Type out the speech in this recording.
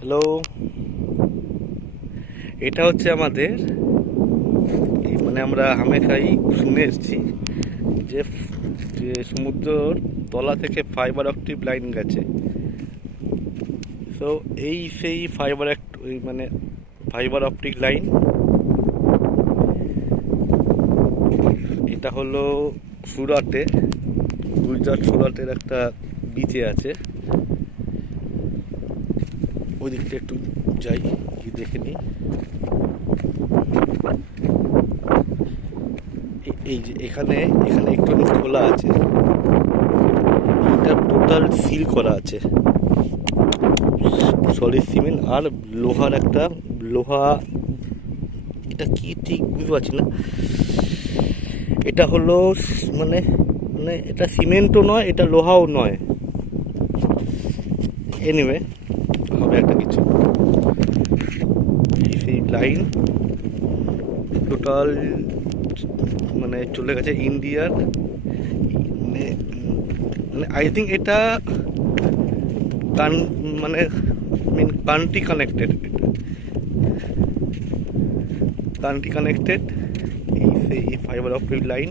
Hello, এটা হচ্ছে আমাদের মানে আমরা হামেশাই শুনে এসেছি যে যে সমুদ্রর তলা থেকে ফাইবার অপটিক লাইন গেছে। তো এই সেই মানে ফাইবার অপটিক লাইন, এটা হলো সুরাটে, গুজরাট সুরাটের একটা বিচে আছে। ওই দিকটা একটু যাই, গিয়ে দেখে নিই। এই যে এখানে এখানে একটু খোলা আছে, এটা টোটাল সিল করা আছে সলিড সিমেন্ট আর লোহার একটা লোহা, এটা কি ঠিক বুঝতে পারছি না। এটা হলো মানে মানে এটা সিমেন্টও নয়, এটা লোহাও নয়। এনিওয়ে, হবে একটা কিছু। সেই লাইন টোটাল মানে চলে গেছে ইন্ডিয়ার, মানে মানে আই থিঙ্ক এটা মানে কান্ট্রি কানেক্টেড, কান্ট্রি কানেক্টেড এই সেই ফাইবার অপটিক লাইন।